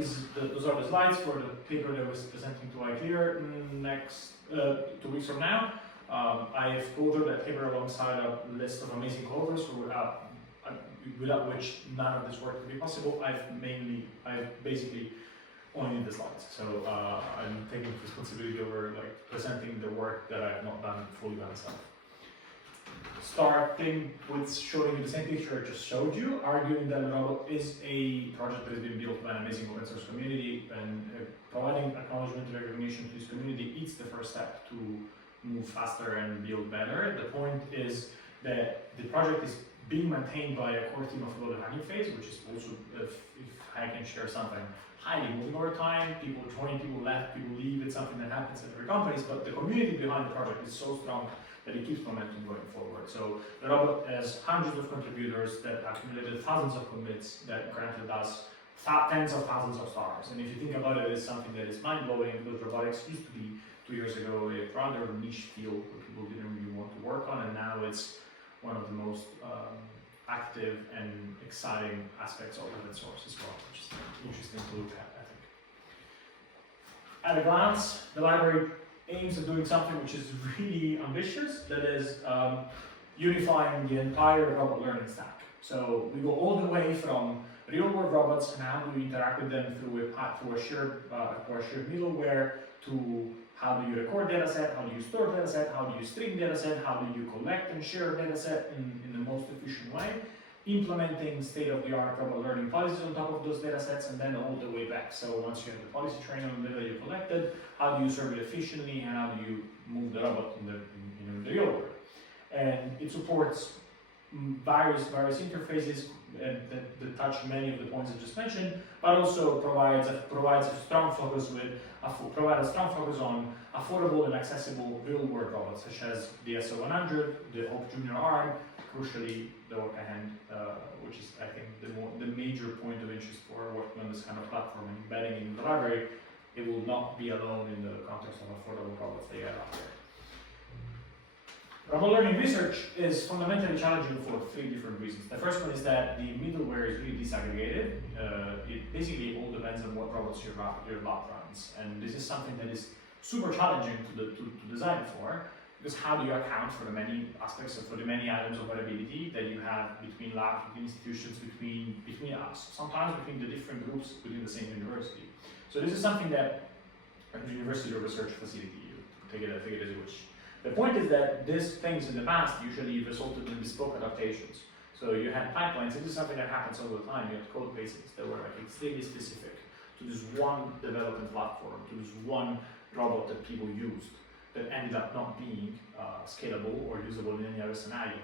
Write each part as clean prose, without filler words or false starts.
Those are the slides for the paper that was presenting to ICLR next 2 weeks from now. I have co-authored that paper alongside a list of amazing co-authors without which none of this work would be possible. I've basically only need the slides, so I'm taking responsibility over presenting the work that I've not done fully by myself. Starting with showing you the same picture I just showed you, arguing that LeRobot is a project that has been built by an amazing open source community, and providing acknowledgement and recognition to this community is the first step to move faster and build better. The point is that the project is being maintained by a core team of the hacking phase, which is also, if I can share something, highly moving over time. People join, people left, people leave. It's something that happens at every company, but the community behind the project is so strong that it keeps momentum going forward. So LeRobot has hundreds of contributors that accumulated thousands of commits that granted us tens of thousands of stars. And if you think about it, it's something that is mind-blowing, because robotics used to be 2 years ago a rather niche field that people didn't really want to work on, and now it's one of the most active and exciting aspects of open source as well, which is interesting to look at, I think. At a glance, the library aims at doing something which is really ambitious, that is unifying the entire robot learning stack. So we go all the way from real-world robots and how do we interact with them through a shared middleware, to how do you record dataset, how do you store dataset, how do you stream dataset, how do you collect and share dataset in the most efficient way, implementing state-of-the-art robot learning policies on top of those datasets, and then all the way back. So once you have the policy trained on the data you collected, how do you serve it efficiently, and how do you move the robot in the real world? And it supports various interfaces that touch many of the points I just mentioned, but also provides a strong focus on affordable and accessible real-world robots, such as the SO100, the Hope Junior Arm, crucially the Orca-Hand, which is, I think, the major point of interest for working on this kind of platform and embedding in the library. It will not be alone in the context of affordable robots they get out there. Robot learning research is fundamentally challenging for 3 different reasons. The first one is that the middleware is really disaggregated. It basically all depends on what robots your lab runs, and this is something that is super challenging to design for, because how do you account for the many aspects for the many items of variability that you have between labs, between institutions, between us, sometimes between the different groups within the same university. So this is something that at the university or research facility, you take it as you wish. The point is that these things in the past usually resulted in bespoke adaptations. So you had pipelines. This is something that happens all the time. You had code bases that were extremely specific to this one development platform, to this one robot that people used, that ended up not being scalable or usable in any other scenario.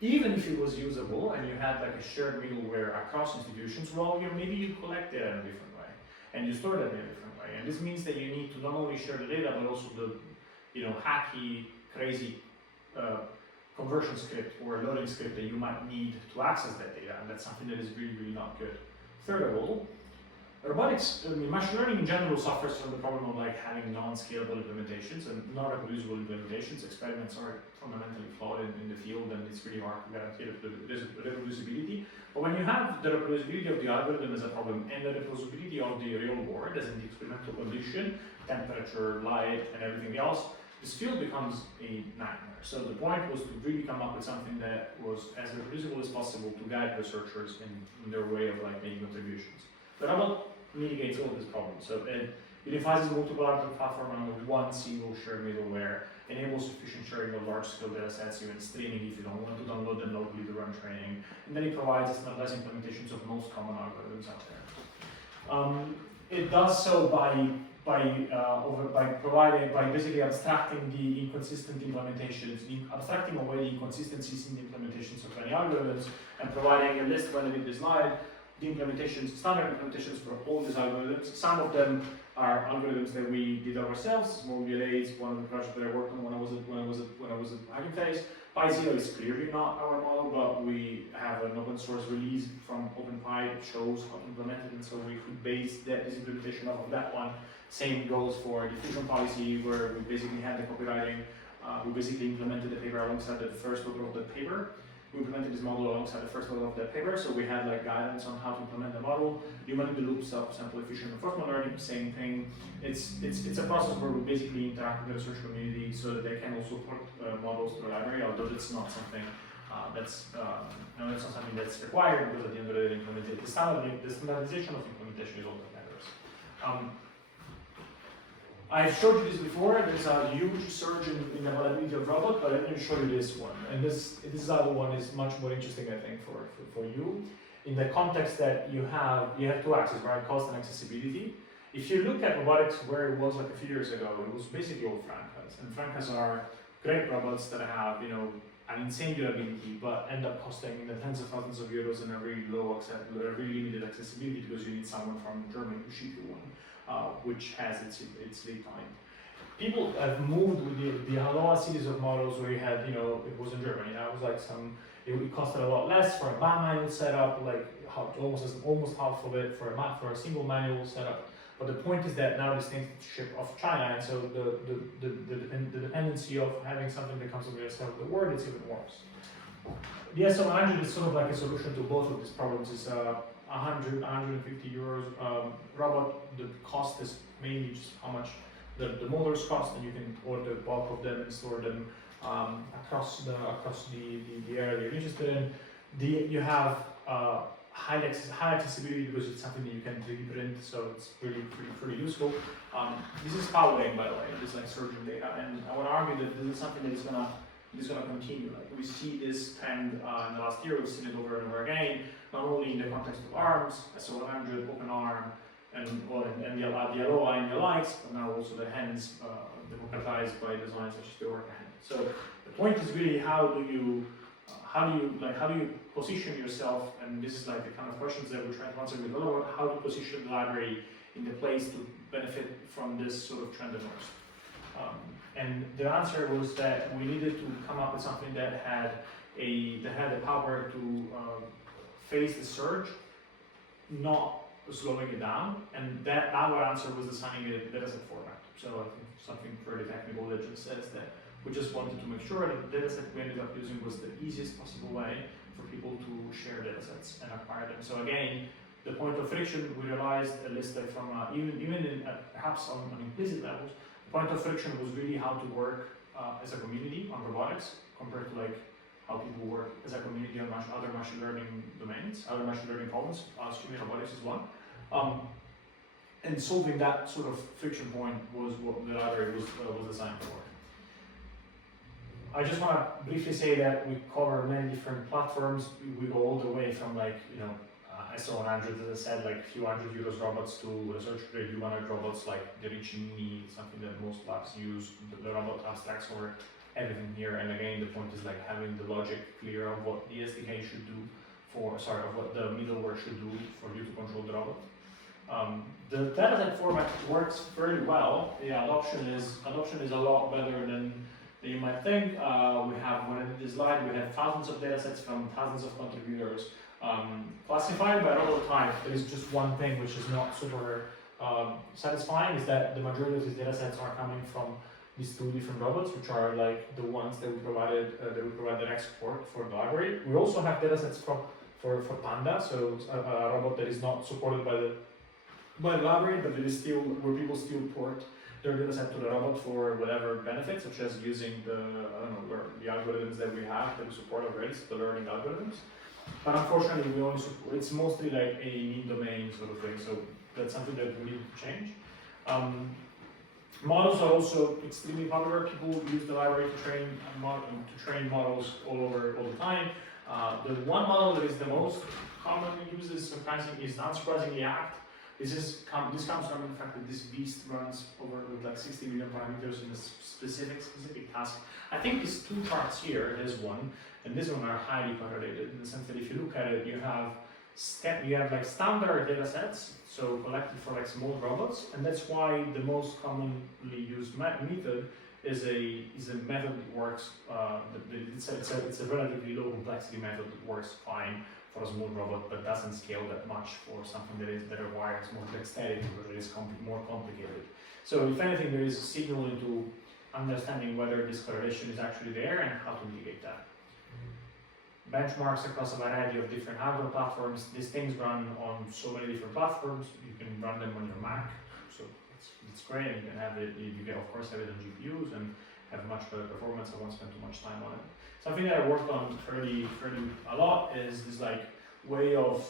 Even if it was usable and you had a shared middleware across institutions, well, maybe you collect data in a different way and you store that in a different way. And this means that you need to not only share the data, but also the hacky, crazy conversion script or loading script that you might need to access that data, and that's something that is really, really not good. Third of all, machine learning in general suffers from the problem of having non-scalable implementations and not reproducible implementations. Experiments are fundamentally flawed in the field, and it's really hard to guarantee reproducibility. But when you have the reproducibility of the algorithm as a problem and the reproducibility of the real world, as in the experimental condition, temperature, light, and everything else, this field becomes a nightmare. So the point was to really come up with something that was as reproducible as possible to guide researchers in their way of making contributions. The robot mitigates all these problems. So it unifies multiple algorithm platform under one single shared middleware, enables efficient sharing of large-scale data sets, even streaming if you don't want to download them locally to run training, and then it provides standardized implementations of most common algorithms out there. It does so by basically abstracting the inconsistent implementations, abstracting away the inconsistencies in the implementations of many algorithms, and providing a list when in the slide, the implementations, standard implementations for all these algorithms. Some of them are algorithms that we did ourselves. MobileA is one of the projects that I worked on when I was at Hacking Phase. PyZero is clearly not our model, but we have an open source release from OpenPy that shows how to implement it, and so we could base this implementation off of that one. Same goes for diffusion policy, where we basically had the copywriting. We basically implemented the paper alongside the first author of the paper. We implemented this model alongside the first model of the paper, so we had like guidance on how to implement the model. Human in the loop, self-sample efficient reinforcement learning, same thing. It's a process where we basically interact with the research community so that they can also put models to the library, although it's not something that's not something that's required, because at the end of the day, the standardization of implementation is all that matters. I've showed you this before. There's a huge surge in the availability of robot, but let me show you this one. And this other one is much more interesting, I think, for you, in the context that you have two axes, right? Cost and accessibility. If you look at robotics where it was like a few years ago, it was basically all Francas, and Francas are great robots that have an insane durability, but end up costing in the tens of thousands of euros and a very limited accessibility, because you need someone from Germany to ship you one. Which has its lead time. People have moved with the Aloha series of models where you had, it was in Germany. That was like it costed a lot less for a bar manual setup, like almost half of it for a single manual setup. But the point is that now these things ship off China, and so the dependency of having something that comes from the rest of the world is even worse. The S100 is sort of like a solution to both of these problems. It's 150 euros robot. The cost is mainly just how much the motors cost, and you can order the bulk of them and store them across the area you're interested in. You have high accessibility, because it's something that you can 3D print, so it's pretty useful. This is powering, by the way. This is like surgeon data, and I want to argue that this is something that is gonna continue. Like, we see this trend in the last year. We've seen it over and over again, not only in the context of ARMS, S100, OpenARM, and the Aloha and the likes, but now also the hands democratized by designs such as the Orca-hand. So the point is really how do you position yourself, and this is like the kind of questions that we're trying to answer with LeRobot, how to position the library in the place to benefit from this sort of trend emerged. And the answer was that we needed to come up with something that had the power to face the surge, not slowing it down, and that our answer was assigning a dataset format. So I think something pretty technical that just says that we just wanted to make sure that the dataset we ended up using was the easiest possible way for people to share datasets and acquire them. So again, the point of friction, we realized, at least from even in perhaps on implicit levels, the point of friction was really how to work as a community on robotics compared to like how people work as a community on other machine learning domains, other machine learning problems. Streaming robotics is one. And solving that sort of friction point was what the library was designed for. I just want to briefly say that we cover many different platforms. We go all the way from like, S100, as I said, like a few hundred euros robots to research-grade humanoid robots like the Ricci, something that most labs use. The robot abstracts for everything here. And again, the point is like having the logic clear of what the SDK should do of what the middleware should do for you to control the robot. The dataset format works very well. The adoption is a lot better than you might think. When I did this slide, we had thousands of datasets from thousands of contributors. Classified by robot type, there is just one thing which is not super satisfying, is that the majority of these datasets are coming from these two different robots, which are like the ones that we provided the export for the library. We also have datasets for Panda, so a robot that is not supported by the library, but it is still where people still port their dataset to the robot for whatever benefits, such as using the algorithms that we have that we support already, so the learning algorithms. But unfortunately, we only support, it's mostly like a mean domain sort of thing, so that's something that we need to change. Models are also extremely popular. People use the library to train models all the time. The one model that is the most commonly used is unsurprisingly ACT. This comes from the fact that this beast runs over with like 60 million parameters in a specific task. I think these two charts here, there's one, and this one are highly correlated in the sense that if you look at it, you have like standard data sets, so collected for like small robots, and that's why the most commonly used method is a method that works. It's a relatively low complexity method that works fine for a small robot, but doesn't scale that much for something that requires more dexterity, because it is more complicated. So if anything, there is a signal into understanding whether this correlation is actually there and how to mitigate that. benchmarks across a variety of different hardware platforms. These things run on so many different platforms. You can run them on your Mac, so it's great. You can have it. You can of course have it on GPUs and have much better performance. I won't spend too much time on it. Something that I worked on fairly a lot is this like way of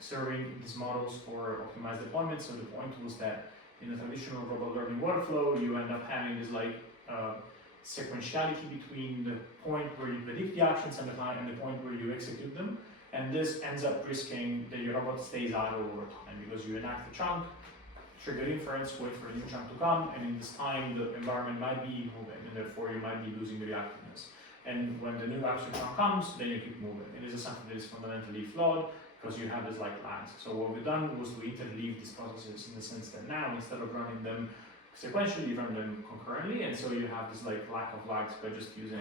serving these models for optimized deployment. So the point was that in a traditional robot learning workflow, you end up having this like sequentiality between the point where you predict the actions and the point where you execute them. And this ends up risking that your robot stays idle over time because you enact a chunk, trigger inference, wait for a new chunk to come, and in this time the environment might be moving and therefore you might be losing the reactiveness. And when the new action chunk comes, then you keep moving. And this is something that is fundamentally flawed because you have this like lags. So what we've done was to interleave these processes in the sense that now instead of running them sequentially, you run them concurrently, and so you have this like lack of lags by just using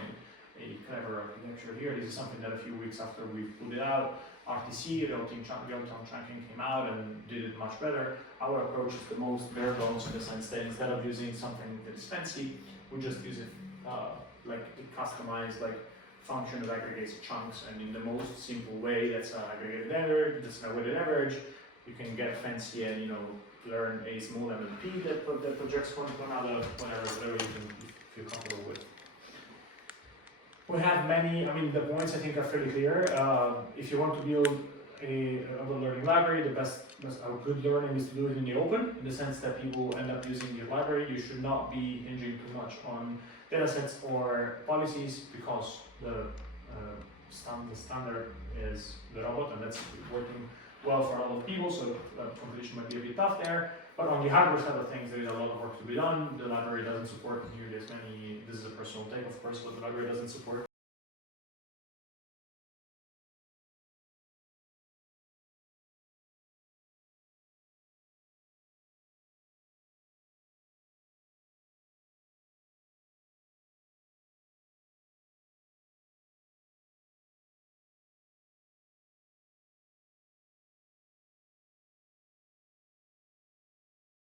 a clever architecture here. This is something that a few weeks after we put it out, RTC, real-time chunking came out and did it much better. Our approach is the most bare bones in the sense that instead of using something that is fancy, we just use it like a customized like function that aggregates chunks, and in the most simple way, that's an aggregated average, that's a weighted average. You can get fancy and learn a small MLP that projects one to another, whatever you can feel comfortable with. We have many, the points I think are fairly clear. If you want to build a learning library, the best good learning is to do it in the open, in the sense that people end up using your library. You should not be hinging too much on datasets or policies because the standard is LeRobot, and that's working well for a lot of people, so competition might be a bit tough there. But on the hardware side of things, there is a lot of work to be done. The library doesn't support nearly as many, this is a personal take of course, but the library doesn't support